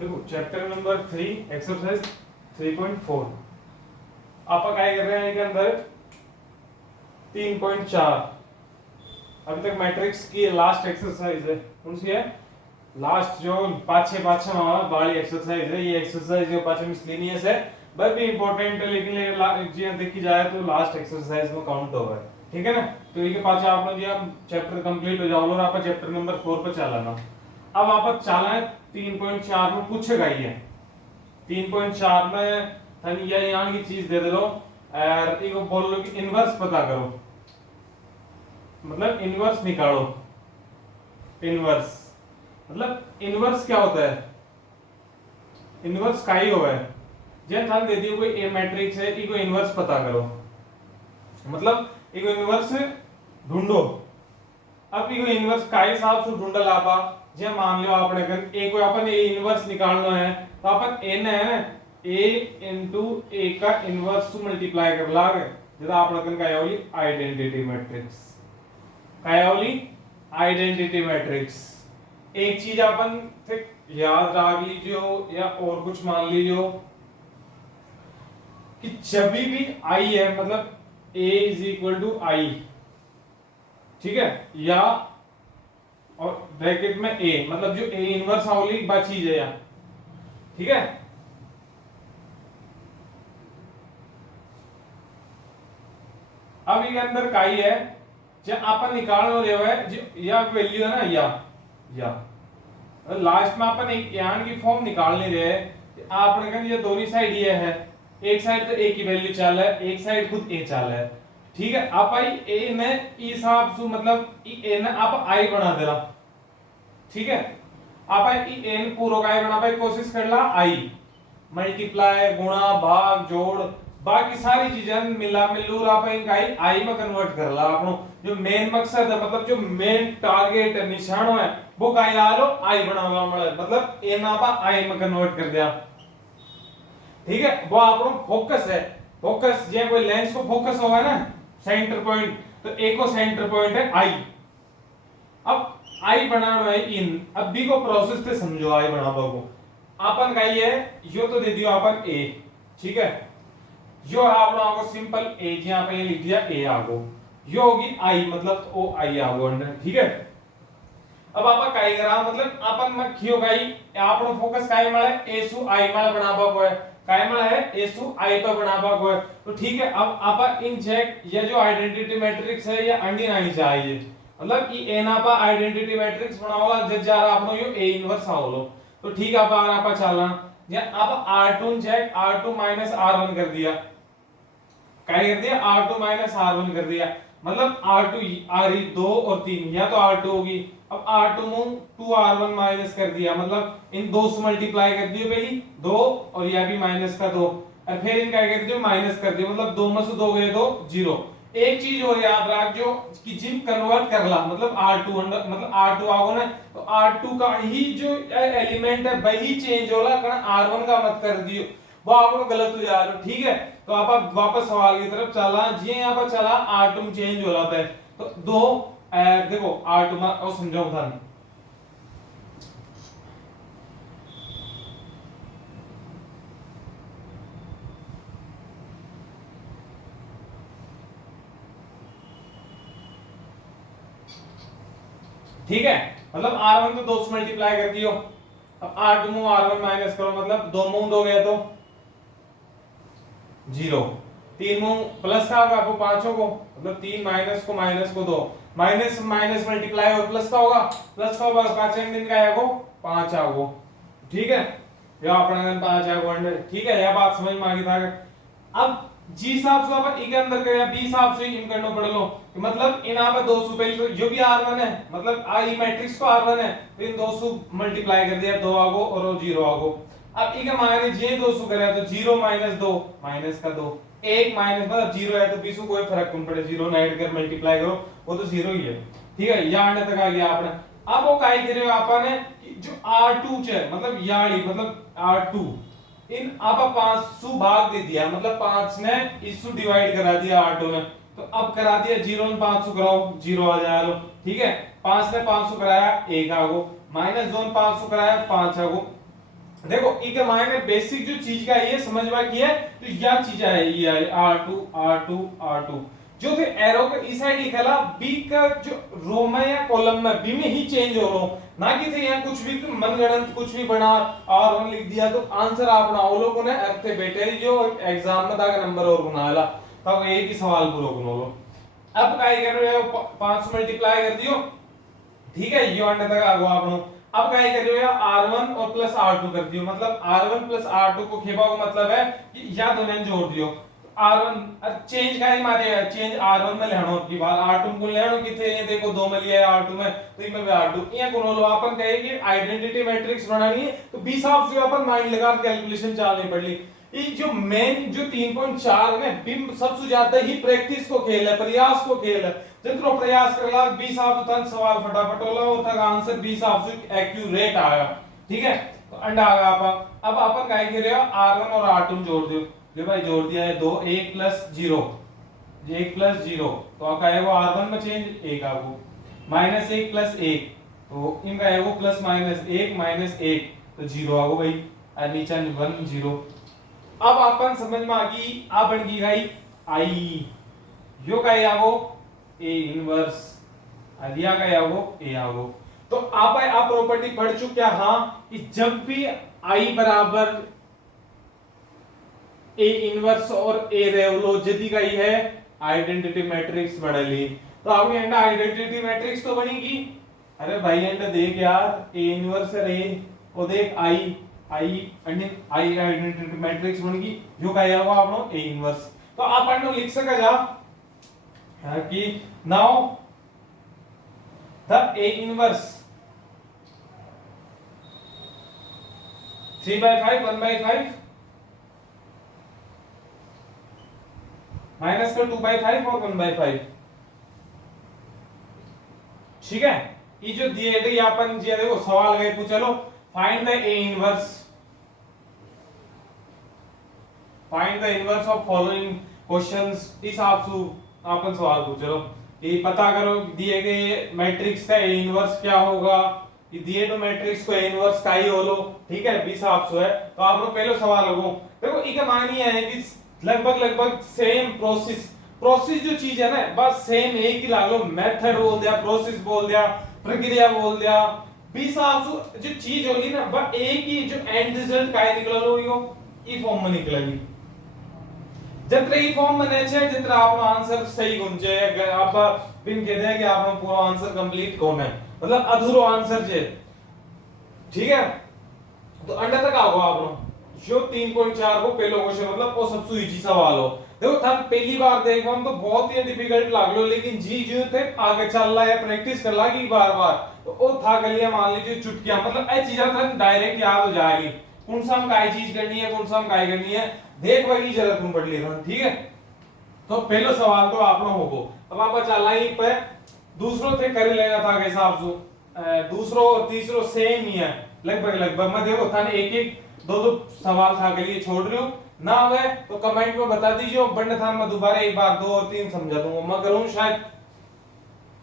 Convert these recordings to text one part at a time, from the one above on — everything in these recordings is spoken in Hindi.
देखो चैप्टर नंबर 3 एक्सरसाइज 3.4 आप काय कर रहे हैं के अंदर 3.4 अभी तक मैट्रिक्स की लास्ट एक्सरसाइज है। कौन सी है? लास्ट जो पाछे पाछे वाली एक्सरसाइज है। ये एक्सरसाइज जो पाछे मिसलेनियस है बट भी इंपॉर्टेंट है, लेकिन जी देखी जाए तो लास्ट एक्सरसाइज में काउंट होगा। ठीक है ना? तो ये पाछे आपने दिया चैप्टर कंप्लीट हो जाओ और आप चैप्टर नंबर 4 पे चलाना। अब आप चला है 3.4 में पूछेगा ही है। 3.4 में थन या यहाँ की चीज दे दे लो और इको बोल लो कि इनवर्स पता करो, मतलब इनवर्स निकालो। इनवर्स मतलब इनवर्स क्या होता है? इनवर्स का ही होगा जे थन दे दियो कोई ए मैट्रिक्स है, इको इनवर्स पता करो, मतलब इको इनवर्स ढूंढो। अब इको इनवर्स का हिसाब से ढूंढल आपा जे मान लो आपने अगर ए को अपन ए इनवर्स निकालना है तो अपन ए ने a into a का इनवर्स मल्टीप्लाई कर लागे जदा आपन काय होली आइडेंटिटी मैट्रिक्स। काय होली आइडेंटिटी मैट्रिक्स। एक चीज अपन से याद रख लीजियो या और कुछ मान लीजियो कि जब भी i है मतलब a is equal to i, ठीक है, या और ब्रैकेट में a मतलब जो a इनवर्स वाली बात चीज है या, ठीक है। अब इसके अंदर काई है जब अपन निकाल रहे हो या वैल्यू है ना या लास्ट में अपन एक यान की फॉर्म निकालने रहे आपने कहा ये दोनों साइड ये है, एक साइड तो a की वैल्यू चाल है, एक साइड खुद a चाल है, ठीक है। आप आई a ने हिसाब से मतलब a ने आप i बना देला, ठीक है। आप आई n पूरा का i बना पाई कोशिश कर ला i मल्टीप्लाई गुणा भाग जोड़ बाकी सारी चीजें मिला मिलूर आप इनका आई में कन्वर्ट कर ला। आपनो जो मेन मकसद है मतलब जो मेन टारगेट है निशान है वो का यारो आई बनावा मतलब ए ना बा आई में कन्वर्ट कर दिया, ठीक है। वो आपनो फोकस है, फोकस जे कोई लेंस को फोकस होगा ना सेंटर पॉइंट, तो ए को सेंटर पॉइंट है आई। अब आई बनाना है इन, अब बी को प्रोसेस से समझो आई बनावा को अपन का ये यो तो दे दियो अपन ए, ठीक है। यो है अपना आपको सिंपल ए यहां पे लिख दिया ए आगो, यो होगी आई मतलब ओ आई आगो अंडर, ठीक है। अब आपा काई करा मतलब अपन में खियो गाई आपनो फोकस काई माले ए सु आई माल बनाबा को है, काई माल है ए सु आई पे बनाबा को है, तो ठीक है। अब आपा इन चेक ये जो आइडेंटिटी मैट्रिक्स है ये अंडी आनी चाहिए, मतलब ई ए ना पा आइडेंटिटी मैट्रिक्स बनावाला जब जा रहा आपनो यो ए इनवर्स आवलो, तो ठीक है। अब आपा चलना या अब r2 check r2 minus r1 कर दिया, क्या कर दिया r2 माइनस r1 कर दिया, मतलब r2 r 2 और 3 या तो r2 होगी। अब r2 में 2r1 माइनस कर दिया मतलब इन दो से मल्टीप्लाई कर दियो पहली 2 और यह भी माइनस का 2 और फिर इनका कर दियो माइनस कर दियो मतलब 2 में से 2 गए तो 0। एक चीज और याद रख जो कि जिम कन्वर्ट कर ला मतलब r2 मतलब r2 आओ ना तो r2 का ही जो एलिमेंट है वही चेंज होला कारण r1 का मत कर दियो, वो आपको गलत हो जा रहा है, ठीक है। तो आप वापस सवाल की तरफ चला जी यहाँ पर चला r2 चेंज हो रहा है तो दो देखो r2 में और समझाऊं था ठीक है। मतलब r1 को 2 से मल्टीप्लाई कर दियो, अब r2 में r1 माइनस करो मतलब 2 में 2 गया तो 0, 3 में प्लस का होगा आपको पांचों को मतलब 3 माइनस को 2 माइनस माइनस मल्टीप्लाई और प्लस का होगा, प्लस का होगा 5 दिन का आएगा 5 आगो, ठीक है। या अपना 5 आगो अंडर, ठीक है। यह बात समझ में आ गई था। अब जी हिसाब से अपन ई के अंदर करें बी हिसाब से इन करना पड़ लो कि मतलब इन यहाँ पे 200 पहले तो जो भी r1 है मतलब आई मैट्रिक्स को r1 है तो इन 200 मल्टीप्लाई कर दिया 2 आगो और 0 आगो। अब ई के माइनस जे 200 करे तो 0 माइनस 2 माइनस का 2 1 माइनस मतलब 0 है तो 20 को कोई फर्क नहीं पड़े, 0 ना ऐड कर मल्टीप्लाई करो वो तो 0 ही है, ठीक है। यहाँ अंडर तक आ गया आपने। अब वो काई करे आपने जो r2 है मतलब याली मतलब r2 इन आप 500 भाग दे दिया मतलब 5 ने इसको डिवाइड करा दिया r2 ने, तो अब करा दिया 0 में 500 कराओ 0 आ जाएगा, ठीक है। 5 ने 500 कराया 1 आगो माइनस 2 ने 500 कराया 5 आगो, देखो इके मायने बेसिक जो चीज का ये समझवा की है, तो यह चीज है ये R2 R2 R2 जो थे एरो के इस साइड लिखेला बी का जो रो में या कॉलम में बी में ही चेंज हो रहा ना कि थे यहाँ कुछ भी मनगढ़ंत कुछ भी बना R1 लिख दिया तो आंसर आप बनाओ लोगों ने अर्थे बेटे जो एग्जाम में दागा नंबर और बनाला तब एक ही सवाल पूरा बनो लो। अब काय कर रहे हो 5 से मल्टीप्लाई कर दियो, ठीक है ये अंडे तक आगो आपनो। अब क्या कर रहे हो R1 और प्लस R2 कर दियो, मतलब R1 प्लस R2 को खेपा को मतलब है कि या दोनों ने जोड़ दियो। R1 चेंज का ही मारे चेंज R1 में लेनो की बात R2 को लेनो किथे ये देखो 2 में लिया है R2 में तो इनमें भी R2 ये कोनो लो अपन कहे कि आइडेंटिटी मैट्रिक्स बनानी है तो 20 ऑफ जो अपन माइंड लगा कैलकुलेशन चालनी पड़ली। ये जो मेन जो 3.4 है बिम सबसे ज्यादा ही प्रैक्टिस को खेल है, प्रयास को खेल है। जितनो प्रयास करला 20 ऑफ तक सवाल फटाफट होला और तक आंसर 20 ऑफ से एक्यूरेट आया, ठीक है। तो अंडा आ गया अब अपन काय करे R1 और R2 जोड़ दियो, जो भाई जोड़ दिया है 2 1 प्लस 0 1 प्लस 0 तो आपका है वो R1 में चेंज 1 आ वो माइनस 1 प्लस 1 तो इनका है वो प्लस माइनस 1 तो 0 आ वो भाई और नीचे 1 0। अब अपन समझ में आ गई आ बन गई भाई आई यो का आ वो ए इनवर्स दिया का आ वो ए आ वो। तो आप प्रॉपर्टी पढ़ चुके हाँ कि जब भी आई बराबर ए इनवर्स और ए रेवलो जदी का ही है आइडेंटिटी मैट्रिक्स बढ़ली तो आपकी एंड आइडेंटिटी मैट्रिक्स तो बनेगी। अरे भाई एंड देख यार ए इनवर्स है रे और देख आई आइडेंटिटी मैट्रिक्स बनेगी जो का होगा आपनो ए इनवर्स। तो आप अपन लिख सका जा कि now the A inverse 3/5 1/5 minus का 2/5 और 1/5, ठीक है। ये जो दिए गए अपन जी देखो सवाल गए पूछ चलो find the A inverse of following questions इस आपसे अपन सवाल पूछ लो ये पता करो दिए गए मैट्रिक्स का ए इनवर्स क्या होगा, ये दिए तो मैट्रिक्स को ए इनवर्स का ही होलो, ठीक है 20 आपसे है। तो आप लोग पहले सवाल लगो देखो इके मायने है कि लगभग सेम प्रोसेस जो चीज है ना बस सेम एक ही लागलो मेथड बोल दिया प्रोसेस बोल दिया प्रक्रिया बोल दिया 20 आपसे जो चीज होगी ना बस एक ही जो एंड रिजल्ट का निकल लो यो ई फॉर्म में निकलेगी। जितना ई फॉर्म में नेचे जितना आपका आंसर सही गुंजे अगर आप बिन कह दे कि आपने पूरा आंसर कंप्लीट कौन है मतलब अधूरो आंसर जे, ठीक है। तो अंडर तक आओ आप जो 3.4 को पहलो क्वेश्चन मतलब वो सबसे इजी सवाल हो देखो था पहली बार देखो हम तो बहुत ही डिफिकल्ट लागलो लेकिन जी जो थे आगे चल रहा है प्रैक्टिस कर लागी बार बार तो वो था गलिया मान लीजिए चुटकियां मतलब ऐ चीजें था डायरेक्ट याद हो जाएगी कौन सा हम काय चीज करनी है कौन सा हम काय करनी है देख वही जरूरत नहीं पड़ ली था, ठीक है। तो पहला सवाल तो आप लोग होगो अब आप चल रही पे दूसरों थे कर लेना था के हिसाब से दूसरो और तीसरो सेम ही है लगभग मैं देखो था एक एक दो सवाल था के लिए छोड़ रही हूं ना हुए तो कमेंट में बता दीजिए बनने था मैं दोबारा एक बार 2 और 3 समझा दूंगा मैं करूं शायद।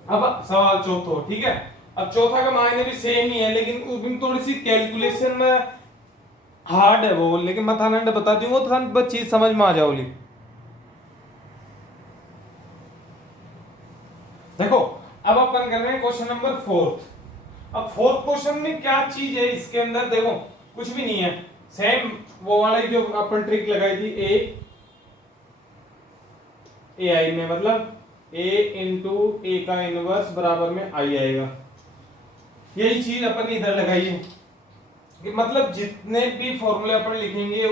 अब सवाल चौथा, ठीक है। अब चौथा का मायने भी सेम ही है लेकिन उसमें थोड़ी सी कैलकुलेशन में हार्ड है वो लेकिन मैं थाना बता दूंगा तो थाना बस चीज समझ में आ जाओगी। देखो अब अपन कर रहे हैं क्वेश्चन नंबर 4। अब 4th क्वेश्चन में क्या चीज है इसके अंदर देखो कुछ भी नहीं है सेम वो वाली जो अपन ट्रिक लगाई थी ए आई में मतलब a इंटू ए का इनवर्स बराबर में आई आएगा यही चीज अपन इधर लगाई है कि मतलब जितने भी फॉर्मूले अपन लिखेंगे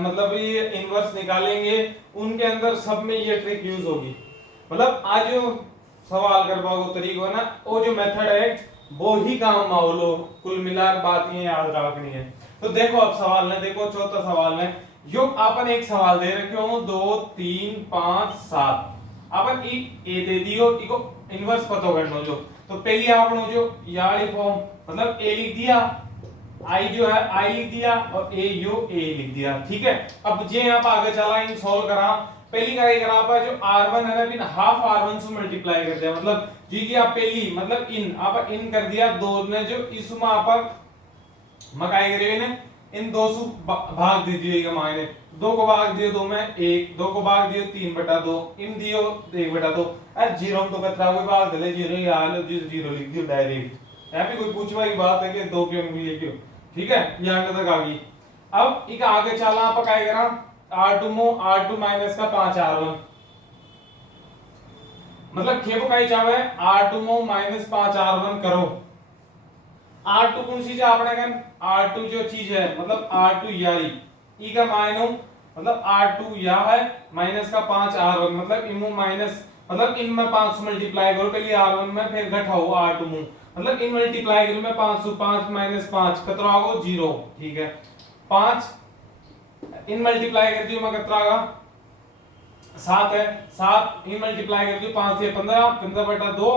मतलब ये इनवर्स निकालेंगे उनके अंदर सब में ये ट्रिक यूज होगी। मतलब आज जो सवाल करवा वो तरीका है ना वो जो मेथड है वो ही काम मावलो कुल मिलाकर बात ये याद रखनी है। तो देखो अब सवाल ने देखो चौथा सवाल में यो अपन एक सवाल दे रखे हो 2 3 5 7 अपन ए दे दियो इको इनवर्स पता करना जो तो पहली आपने जो यार फॉर्म मतलब ए लिख दिया आई जो है आई लिख दिया और ए लिख दिया, ठीक है। अब जे यहां पर आगे चला इन सॉल्व करा पहली का एक करा पर जो r1 है ना बिन हाफ r1 से मल्टीप्लाई कर दिया मतलब जी की आप पहली मतलब इन आप इन कर दिया दो ने जो इसमें आप मकाई करे ने इन दो सु भाग दे दियो मायने, दो को भाग दियो दो में एक, दो को भाग दियो 3/2, इन दियो 1/2। अरे जीरो तो कतरा कोई भाग दे जीरो ही हाल जीरो लिख दियो डायरेक्ट। यहाँ भी कोई पूछवा की बात है कि दो क्यों ये क्यों, ठीक है, यहाँ तक आ गई। अब एक आगे चला आप काय करा R2 मो R2 माइनस का 5 R1, मतलब खेपो कई चावे R2 मो माइनस 5 R1 करो। R2 कौन सी आपने कन R2 जो चीज है मतलब R2 यारी ई का मायनो मतलब R2 या है माइनस का 5 R1 मतलब इमो माइनस मतलब इन में 5 से मल्टीप्लाई करो पहले R1 में फिर घटाओ R2 में मतलब इन मल्टीप्लाई करो में 5 5 माइनस 5 कितना आगो 0, ठीक है। 5 इन मल्टीप्लाई कर दियो मैं कितना आगा 7 है, 7 इन मल्टीप्लाई कर दियो 5 से 15 15/2,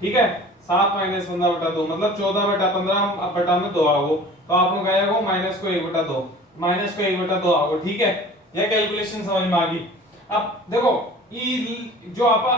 ठीक है। 7 माइनस 15/2 मतलब 14/15 में 2 आओ तो आप लोग आएगा वो माइनस को 1/2 माइनस को 1/2 आओ, ठीक है। यह कैलकुलेशन समझ में आ गई। अब देखो ई जो आपा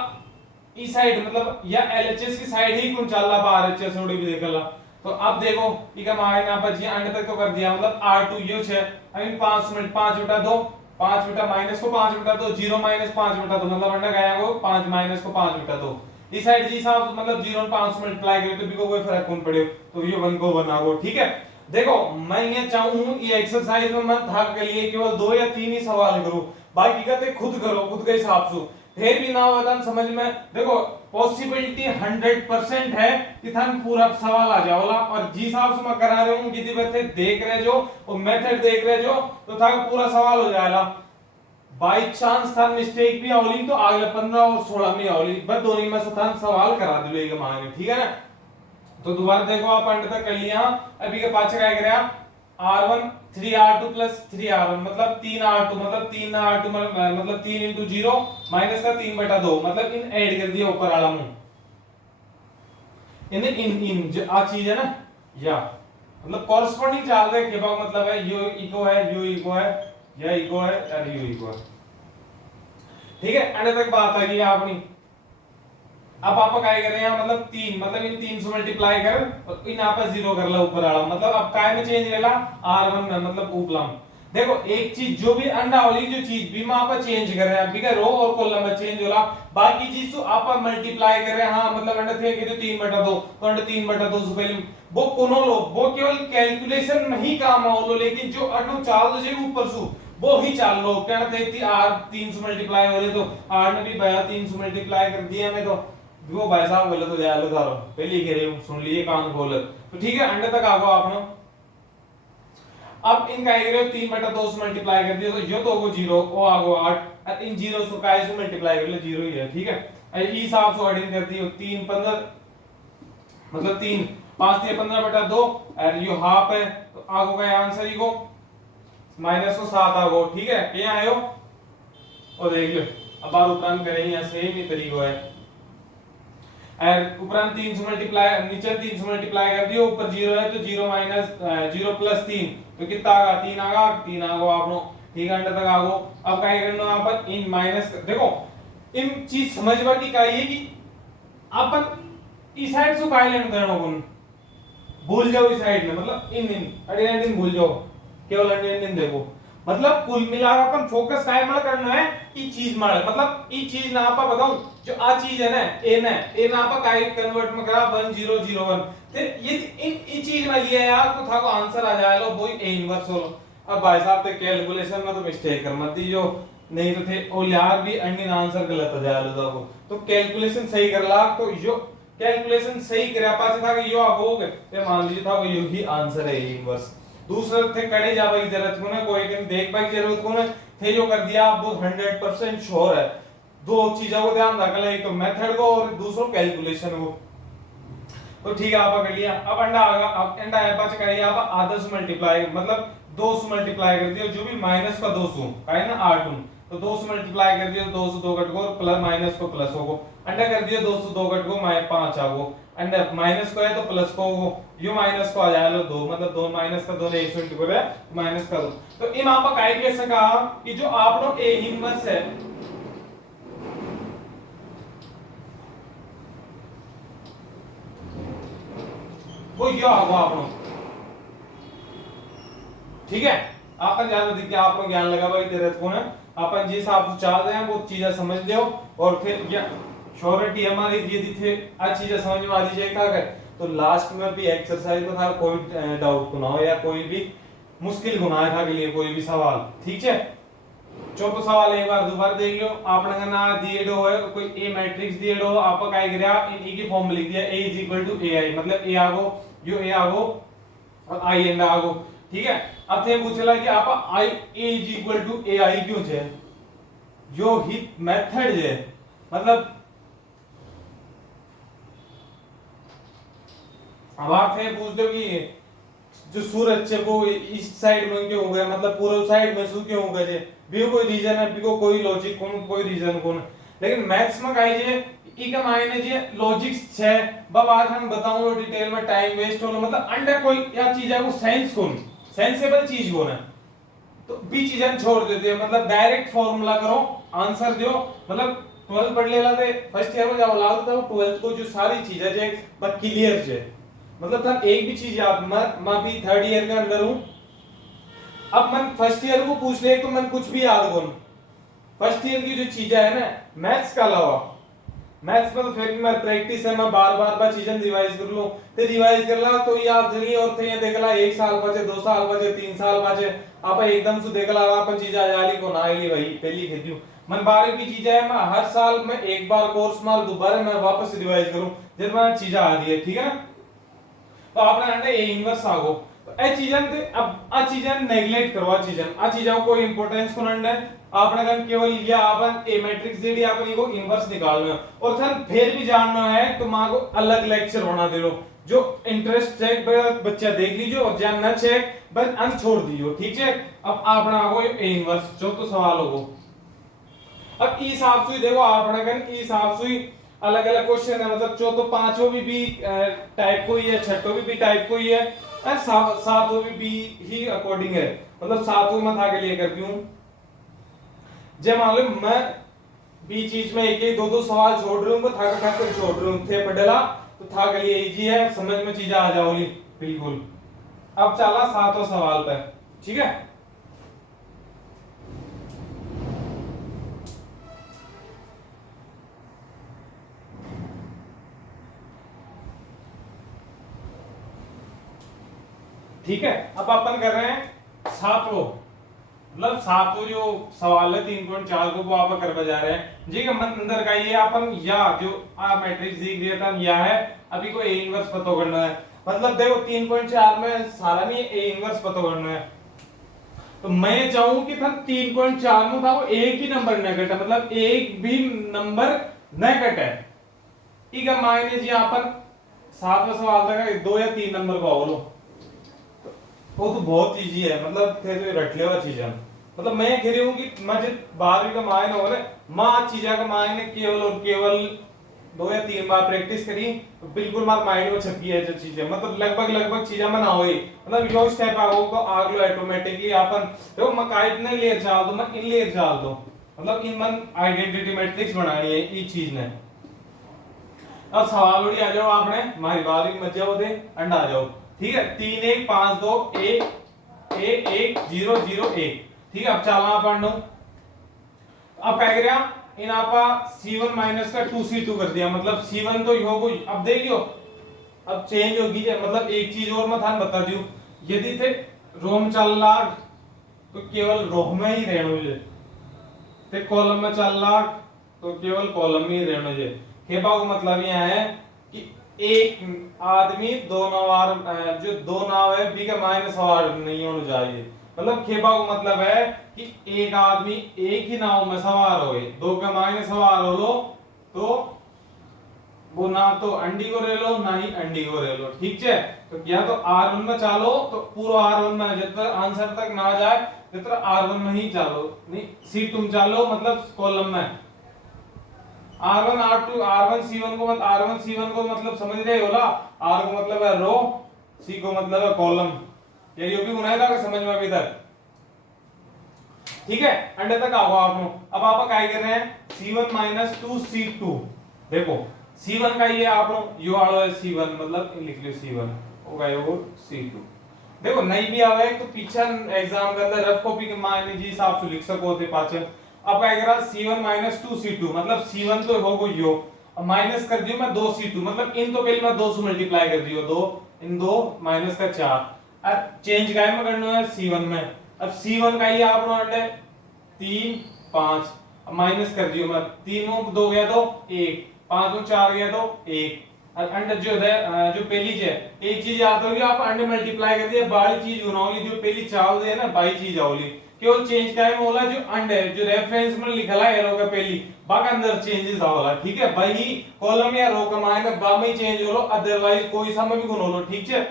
ई साइड मतलब या एलएचएस की साइड ही कौन चल रहा आरएचएस थोड़ी भी देखला। तो अब देखो ई का मान यहां पर जी अंडर तक तो कर दिया मतलब R2 यो छे आई मीन 5 मिनट 5/2 5 बेटा माइनस को 5/2 0 माइनस 5/2 मतलब अंडर गया वो 5 माइनस को 5/2 इस साइड जी साहब मतलब 0 और 5 से मल्टीप्लाई करें तो भी को कोई फर्क कौन पड़े तो ये 1 को बनाओ, ठीक है। देखो मैं ये चाहूं ये एक्सरसाइज में मत भाग के लिए केवल 2 या 3 ही सवाल करो, बाकी का ते खुद करो खुद के हिसाब से, फिर भी ना होता समझ में। देखो पॉसिबिलिटी 100% है कि थान पूरा सवाल आ जाओला और जी हिसाब से मैं करा रहा हूं यदि बच्चे देख रहे जो और मेथड देख रहे जो तो था पूरा सवाल हो जाएगा। बाई चांस था मिस्टेक भी आवली तो अगले 15 और 16 में आवली बस दोनों में से था सवाल करा दिलेगा मांगे, ठीक है ना। तो दोबारा देखो आप अंडर तक कर लिया अभी के पाछे क्या करें आप R1 3R2 प्लस 3R1 मतलब 3R2 मतलब 3R2 मतलब 3 इंटू 0 माइनस का 3/2 मतलब इन ऐड कर दिया ऊपर वाला मुंह इन जो आ चीज है ना या मतलब कॉरस्पॉन्डिंग चाल दे के बाद मतलब है यू इको है यू इको है या इको है और यू इको है, ठीक है। अंडर तक बात आ गई अपनी। अब आप क्या कर रहे हैं मतलब 3 मतलब इन 3 से मल्टीप्लाई कर और इन आप 0 कर ला ऊपर वाला मतलब अब काय में चेंज लेला R1 में मतलब ऊपरम। देखो एक चीज जो भी अंडा वाली जो चीज भी में आप चेंज कर रहे हैं अभी का रो और कॉलम में चेंज होला बाकी चीज तो आप मल्टीप्लाई कर रहे हैं। हां मतलब अंडर थे कि तो 3/2 तो अंडर 3/2 से पहले वो कोनो लो वो केवल कैलकुलेशन में ही काम आओ लेकिन जो अनु चाल दे ऊपर सु वो ही चाल लो कहते थे R 3 से मल्टीप्लाई हो रहे तो R ने भी भाया 3 से मल्टीप्लाई कर दिया मैं तो वो भाई साहब गलत हो जाए लो पहले ही कह रहे हो सुन लिए कान खोल तो ठीक है अंडर तक आ गो आपने। अब इन का करो 3/2 से मल्टीप्लाई कर दिया तो यो तो होगो 0 ओ आ गो 8 और इन 0 से काय से मल्टीप्लाई कर ले 0 ही है, ठीक है। ई हिसाब से एडिंग कर दियो 3 15 मतलब 3 5 3 15/2 और यो हाफ है तो आगो का आंसर ही को माइनस को 7 आगो, ठीक है। यहाँ आयो और देख लो अब बार उपरांत करें यहाँ सेम ही तरीका है और उपरांत 3 से मल्टीप्लाई नीचे 3 से मल्टीप्लाई कर दियो ऊपर 0 है तो 0 माइनस 0 प्लस 3 तो कितना आगा 3 आगा 3 आगो आपनो, ठीक है। अंडर तक आगो अब क्या करना यहाँ पर इन माइनस देखो इन चीज समझवा की क्या है कि अपन इस साइड से काय लेना करना कौन भूल जाओ इस साइड में मतलब इन अड़े भूल जाओ केवल अंडर देखो मतलब कुल मिलाकर अपन फोकस काय मल करना है ई चीज मल मतलब ई चीज ना आपा बताऊं जो आ चीज है ना ए ना आपा काय कन्वर्ट में करा 1001 फिर ये इन ई चीज में लिया यार तो था को आंसर आ जाएगा वो ए इनवर्स हो। अब भाई साहब ते कैलकुलेशन में तो मिस्टेक कर मत दीजो नहीं तो थे ओ यार भी अंडर आंसर गलत हो जाएगा तो कैलकुलेशन सही कर ला तो जो कैलकुलेशन सही करे पास था कि यो आगोगे ते मान लीजिए था वो यही आंसर है इनवर्स। दूसरा थे कड़े जाबा की जरूरत को ना कोई कहीं देख पाई जरूरत को ना थे जो कर दिया आप वो 100% श्योर है। दो चीजों को ध्यान रखना एक तो मेथड को और दूसरा कैलकुलेशन को तो ठीक है आप कर लिया। अब अंडा आगा अब अंडा है पास करिए आप आधा से मल्टीप्लाई मतलब 2 से मल्टीप्लाई कर दियो जो भी माइनस का 200 है ना R2 तो 2 से मल्टीप्लाई कर दियो 2 से 2 घट को प्लस माइनस को प्लस होगो अंडा कर दियो 2 से 2 घट को 5 आगो अंडा माइनस को है तो प्लस को होगो यो माइनस को आ जाएगा 2 मतलब 2 माइनस का 2 ने 120 को है माइनस का 2 तो इन आप काय कैसे कहा कि जो आप लोग ए इनवर्स है वो यो आगो आप लोग ठीक है, आपन ज्यादा दिख गया, आपको ज्ञान लगा भाई तेरे को ना अपन जिस आप चाह रहे हैं वो चीजें समझ लियो और फिर क्या श्योरिटी हमारी ये थे अच्छी चीजें समझ में आ जाए क्या कर। तो लास्ट में भी एक्सरसाइज में था कोई डाउट को ना हो या कोई भी मुश्किल गुना था के लिए कोई भी सवाल, ठीक है। चौथा सवाल एक बार दोबारा देख लो, आपने कहना दिए दो है कोई ए मैट्रिक्स दिए दो, आपका क्या करा इन ई की फॉर्म में लिख दिया a इज इक्वल टू ए आई, मतलब ए आगो जो ए आगो और आई एंड आगो, ठीक है। अब थे पूछला कि आप आई ए इज इक्वल टू ए आई क्यों छे, जो ही मेथड है मतलब अब आप थे पूछ दो कि जो सूरज छे वो ईस्ट साइड में क्यों हो गया, मतलब पूर्व साइड में क्यों हो गया, भी कोई रीजन है, भी कोई लॉजिक कौन कोई रीजन कौन। लेकिन मैथ्स में काई जे ई का मायने जे लॉजिक्स छे बब आज हम बताऊं डिटेल में टाइम वेस्ट होलो, मतलब अंडर कोई या चीज है वो सेंस कौन सेंसेबल चीज कौन है, तो बी चीजें छोड़ देते हैं, मतलब डायरेक्ट फार्मूला करो आंसर दो, मतलब 12 पढ़ लेला थे फर्स्ट ईयर में जब औलाद था 12th को जो सारी चीजें जे बस क्लियर छे, मतलब था एक भी चीज याद मैं भी थर्ड ईयर के अंदर हूं, अब मन फर्स्ट ईयर को पूछ ले तो मन कुछ भी याद कौन, फर्स्ट ईयर की जो चीजें है ना मैथ्स का अलावा, मैथ्स में तो फिर भी मैं प्रैक्टिस है मैं बार चीजें रिवाइज कर लूं, तो रिवाइज कर ला तो याद रही और थे देखला 1 साल बचे 2 साल बचे 3 साल बचे आप एकदम से देखला अपन चीज आ जाली को ना आईली भाई पहली खेदियो मन बारे की चीजें है मैं हर साल में एक बार कोर्स मार दोबारा मैं वापस रिवाइज करूं जब मैं चीजें आ रही है, ठीक है ना। तो आपने अंडे ए इनवर्स आगो तो ए चीजन ते अब आ चीजन नेग्लेक्ट करवा चीजन आ चीजों को इंपॉर्टेंस को अंडे आपने कन केवल या अपन ए मैट्रिक्स दे दी अपन को इनवर्स निकालना और थन फिर भी जानना है तो मां को अलग लेक्चर बना दे लो, जो इंटरेस्ट है बच्चा देख लीजिए और जान न है बस अन छोड़ दीजिए, ठीक है। अब आपने आगो ए इनवर्स जो तो सवाल होगो, अब ई हिसाब से देखो आपने कन ई हिसाब से अलग अलग क्वेश्चन है, मतलब चौथो पांचों भी टाइप को ही है, छठो भी टाइप को ही है और सातों भी ही अकॉर्डिंग है, मतलब सातों में था के लिए करती हूं जब मालूम मैं बी चीज में एक एक दो दो सवाल छोड़ रहा हूं था कर छोड़ रहा हूं थे पढ़ला तो था के लिए इजी है समझ में चीजें आ जाओगी बिल्कुल। अब चला सातों सवाल पर, ठीक है। ठीक है, अब अपन कर रहे हैं सातों, मतलब सातों जो सवाल है 3.4 को वो आप कर बजा रहे हैं जी का मन अंदर का ये अपन या जो आ मैट्रिक्स दिख दिया था या है अभी को ए इनवर्स पता करना है, मतलब देखो 3.4 में सारा नहीं ए इनवर्स पता करना है, तो मैं चाहूं कि था 3.4 में था वो एक ही नंबर नेगेट है, मतलब एक भी नंबर नेगेट है ठीक है मायने जी अपन सातवां सवाल तक 2 या 3 नंबर को बोलो वो तो बहुत इजी है, मतलब थे तो रट लेवा चीजें, मतलब मैं कह रही हूं कि मैं जब 12वीं का मायने हो रहे मां चीजें का मायने केवल और केवल 2 या 3 बार प्रैक्टिस करी तो बिल्कुल मार माइंड में छपी है जो चीजें, मतलब लगभग चीजें में ना होई, मतलब यो स्टेप आगो तो आग लो ऑटोमेटिकली अपन देखो मैं काइट ने लेयर चाल दो मैं इन लेयर चाल दो, मतलब इन मन आइडेंटिटी मैट्रिक्स बनानी है ये चीज ने। अब सवाल उड़ी आ जाओ आपने हमारी बारी मत जाओ दे अंडा आ जाओ, ठीक है 3 1 5 2 1 1 0 0 1, ठीक है। अब चलना अपन नो अब क्या करें इन आपा c1 माइनस का 2c2 कर दिया, मतलब c1 तो हो गई, अब देखियो अब चेंज होगी मतलब एक चीज और मैं थान बता दूं यदि थे रोम चल रहा तो केवल रो में ही रहना चाहिए, ते कॉलम में चल रहा तो केवल कॉलम में ही रहना चाहिए, खेपा को मतलब यह है कि एक आदमी दो नाव जो दो नाव है बी का माइनस सवार नहीं होना चाहिए, मतलब खेपा को मतलब है कि एक आदमी एक ही नाव में सवार हो दो का माइनस सवार हो लो तो वो ना तो अंडी को ले लो ना ही अंडी को ले लो, ठीक है। तो या तो R1 में चालो तो पूरा R1 में जब तक आंसर तक ना जाए तब तक R1 में ही चालो, नहीं C2 में चालो मतलब कॉलम में R1 R2 R1 C1 को मतलब R1 C1 को मतलब समझ रहे हो ना, R को मतलब है रो C को मतलब है कॉलम, ये भी बनाया था समझ में अभी तक, ठीक है। अंडे तक आओ आप अब आप क्या कर रहे हैं C1 माइनस 2C2, देखो C1 का ये आप यो आलो है C1 मतलब लिख लो C1 हो गया वो C2, देखो नहीं भी आवे तो पीछे एग्जाम के अंदर रफ कॉपी के मान लीजिए हिसाब से लिख सको थे पाछे। अब क्या करा C1 - 2C2 मतलब C1 तो होगो यो, अब माइनस कर दियो मैं 2C2 मतलब इन तो पहले मैं 2 से मल्टीप्लाई कर दियो 2 इन 2 माइनस का 4। अब चेंज काय में करना है C1 में। अब C1 का ही आप अंडे 3 5, अब माइनस कर दियो मैं 3 में 2 गया तो 1, 5 में 4 गया तो 1। अंडर जो है जो पहली चीज है एक चीज याद होगी आप अंडर मल्टीप्लाई कर दिया बाई चीज बनाओगी जो पहली चाव दे ना बाई चीज आओगी केवल चेंज काय में होला जो अंडर है जो रेफरेंस में लिखला है एरो का पहली बाक अंदर चेंजेस आवला ठीक है वही कॉलम या रो का मान बा में चेंज होलो अदरवाइज कोई सा में भी गुण होलो ठीक है।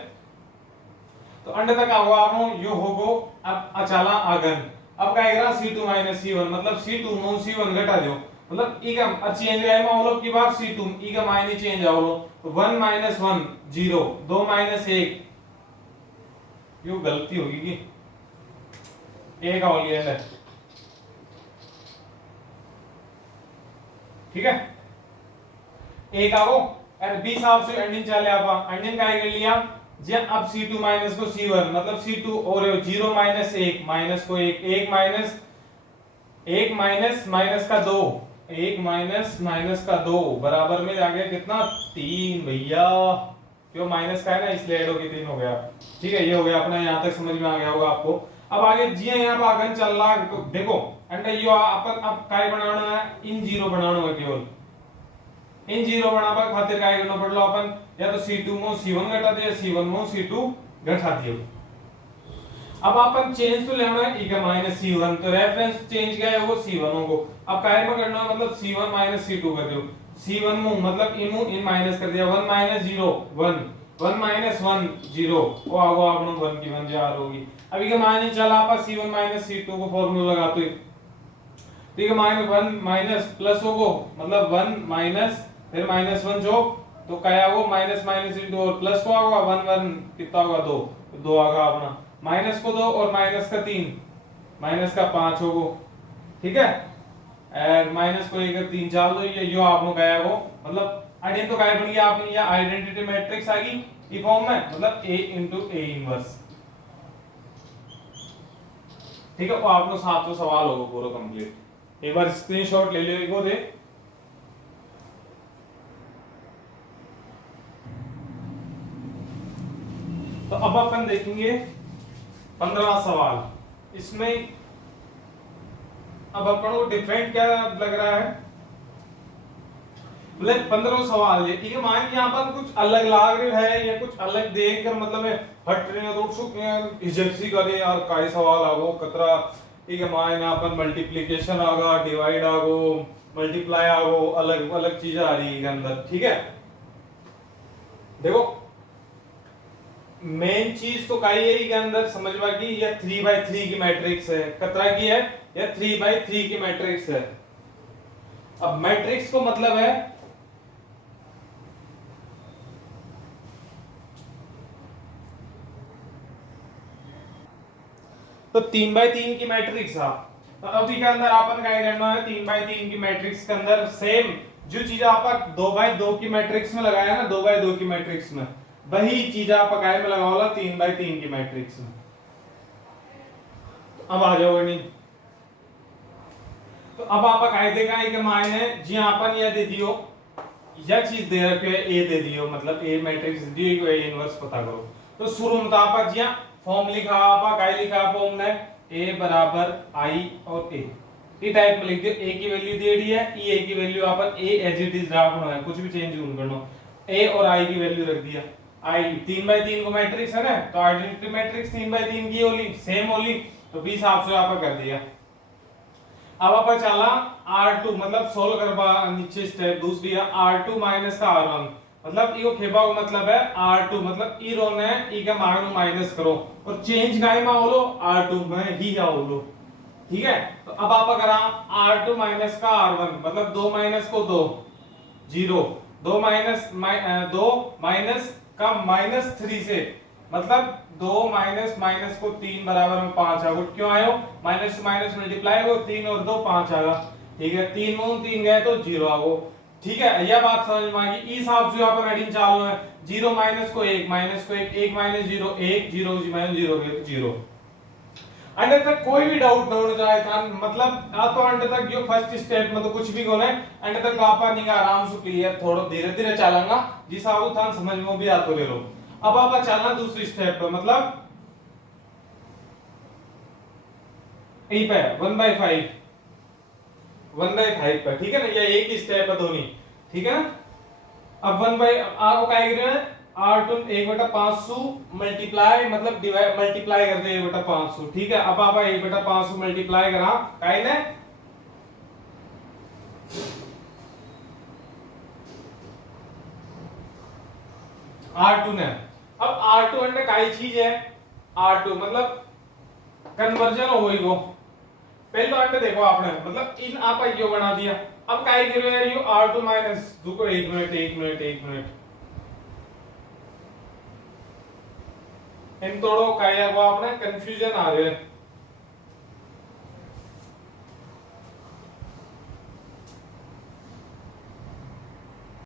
तो अंडर तक आओ आप यो होगो अब अचाला आगन। अब क्या करेगा C2 - C1 मतलब C2 में C1 घटा दो मतलब ई का चेंज है में होलो की बार C2 ई का मायने चेंज आओ तो 1 - 1 0 2 - 1 यो गलती होगी कि एक आओ लिया है ठीक है एक आओ और बी हिसाब से एंडिंग चले आप एंडिंग का कर लिया जे अब C2 माइनस को C1 मतलब C2 और 0 - 1 माइनस को 1 1 माइनस 1 माइनस माइनस का 2 1 माइनस माइनस का 2 बराबर में आ गया कितना 3 भैया क्यों माइनस का है ना इसलिए ऐड हो गया 3 हो गया ठीक है। ये हो गया अपना यहाँ तक समझ में आ गया होगा आपको। अब आगे जी यहाँ पर आगे चल रहा है तो देखो एंड यो अपन अब काय बनाना है इन जीरो बनाना है केवल इन जीरो बनाबा खातिर काय करना पड़लो अपन या तो C2 में C1 घटा दिया C1 में C2 घटा दियो। अब अपन चेंज तो लेना है e का माइनस C1 तो रेफरेंस चेंज क्या है वो C1 को अब काय में करना है मतलब C1 - C2 कर दियो C1 में मतलब इन माइनस कर दिया 1 - 0 1 1 - 1 0 वो आगो आपनो 1 की 1 जार होगी। अभी के मायने चला आप C1 - C2 को फार्मूला लगाते ठीक है माइनस 1 माइनस प्लस होगो मतलब 1 माइनस फिर -1 जो तो क्या होगा माइनस माइनस इंटू और प्लस को होगा 1 1 कितना होगा 2 2 आगा अपना माइनस को 2 और माइनस का 3 माइनस का 5 होगा ठीक है और माइनस को लेकर 3 चाल दो ये जो आपने कहा वो मतलब आइडेंटिटी तो काय बन गया आपने ये आइडेंटिटी मैट्रिक्स आ गई ई फॉर्म में मतलब A * A इनवर्स ठीक है। वो आपको सातवां सवाल होगा पूरा कंप्लीट एक बार स्क्रीनशॉट ले लो एक बार दे। तो अब अपन देखेंगे 15वां सवाल। इसमें अब अपन को डिफरेंट क्या लग रहा है मतलब 15वां सवाल ये ठीक है मान के यहाँ पर कुछ अलग लाग रहा है या कुछ अलग देख कर मतलब हट रहे हैं तो इजेक्सी करे यार काय सवाल आगो कतरा ठीक है मान यहाँ पर मल्टीप्लिकेशन आगा डिवाइड आगो मल्टीप्लाई आगो अलग अलग चीजें आ रही है अंदर ठीक है। देखो मेन चीज तो काई है के अंदर समझवा की यह 3/3 की मैट्रिक्स है कतरा की है यह 3/3 की मैट्रिक्स है। अब मैट्रिक्स को मतलब है तो 3/3 की मैट्रिक्स है तो अभी के अंदर अपन क्या करना है 3/3 की मैट्रिक्स के अंदर सेम जो चीज आप 2/2 की मैट्रिक्स में लगाया ना 2/2 की मैट्रिक्स में वही चीज आप काय में लगाओला 3/3 की मैट्रिक्स में। तो अब आ जाओ नहीं तो अब आप कायदे का एक मायने जी अपन ये दे दियो यह चीज दे रखे है ए दे दियो मतलब ए मैट्रिक्स दियो ए इनवर्स पता करो। तो शुरू में आप जी फॉर्म लिखा आप काय लिखा फॉर्म ने a बराबर i और a ई टाइप में लिख दियो a की वैल्यू दे दी है ई a की वैल्यू अपन a एज इट इज रखना है कुछ भी चेंज नहीं करना a और i की वैल्यू रख दिया i 3/3 को मैट्रिक्स है ना तो आइडेंटिटी मैट्रिक्स 3/3 की होली सेम होली तो 20 हिसाब से आप कर दिया। अब अपन चला R2 मतलब सोल्व करवा नीचे स्टेप दूसरी है R2 माइनस का R1 मतलब यो खेबा का मतलब है R2 मतलब ई रो ने ई का मान माइनस करो और चेंज गाय में होलो R2 में ही है होलो ठीक है। तो अब आप करा R2 माइनस का R1 मतलब 2 माइनस को 2 0 2 माइनस 2 माइनस का -3 से मतलब 2 माइनस माइनस को 3 बराबर में 5 आगो क्यों आयो माइनस टू माइनस मल्टीप्लाई हो 3 और 2 5 आगा ठीक है 3 में 3 गए तो 0 आगो ठीक है, यह बात समझ में आ गई। इस हिसाब से यहाँ पर हेडिंग चालू है, 0 माइनस को 1 माइनस को 1 1 माइनस 0 1 0 माइनस 0 0। अंत तक कोई भी डाउट न होना चाहिए था, मतलब आ तो अंत तक जो फर्स्ट स्टेप में तो कुछ भी कोने अंत तक आप नहीं आराम से क्लियर थोड़ा धीरे धीरे चलेगा जिस आऊ था समझ में भी आतो ले लो। अब आप चलना दूसरी स्टेप पे, मतलब यही पे 1/5 1/5 पे, ठीक है ना, ये एक ही स्टेप है दोनों, ठीक है ना। अब 1 बाई आपको क्या कर रहे हैं, r2 1/500 मल्टीप्लाई मतलब डिवाइड मल्टीप्लाई कर दे 1/500, ठीक है। अब आप 1/500 मल्टीप्लाई करा काई ने r2 ने। अब r2 अंडे काई चीज है, r2 मतलब कन्वर्जन हो गई वो, पहले तो अंडे देखो आपने मतलब इन आप यो बना दिया। अब काई कर रहे हैं, यो r2 माइनस रुको 1 मिनट 1 मिनट 1 मिनट इन तोड़ो काया को आपने कंफ्यूजन आ रहे है।